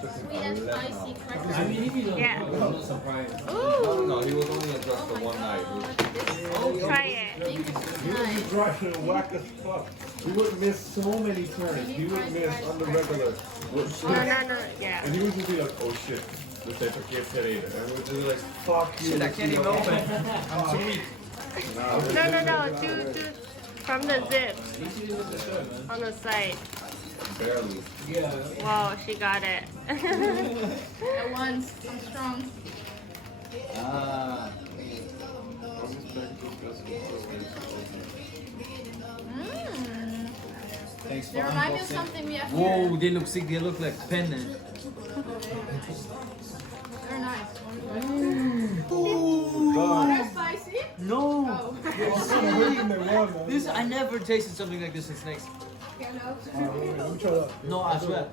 Sweet and spicy crackers. I mean, if you don't Yeah. know, I'm not surprised. Ooh, No, he was only just for one night. try it. I think this is He would be nice. driving and whack as fuck. He would miss so many turns. He would miss on the regular. No. Yeah. And he would just be like, oh shit, let's say forget today. And we would just be like, fuck you. Shit, I can't even open. I'm too weak. No. Do from the zip At least you did with the shirt, man. on the side. Barely. Yeah. Wow, she got it. At once, I'm strong. Ah. Mmm. Thanks They for remind me of unboxing. something we have Whoa, here. they look sick. They look like pen. They're nice. God. They're spicy? No. Oh. This I never tasted something like this in snakes. No, I swear.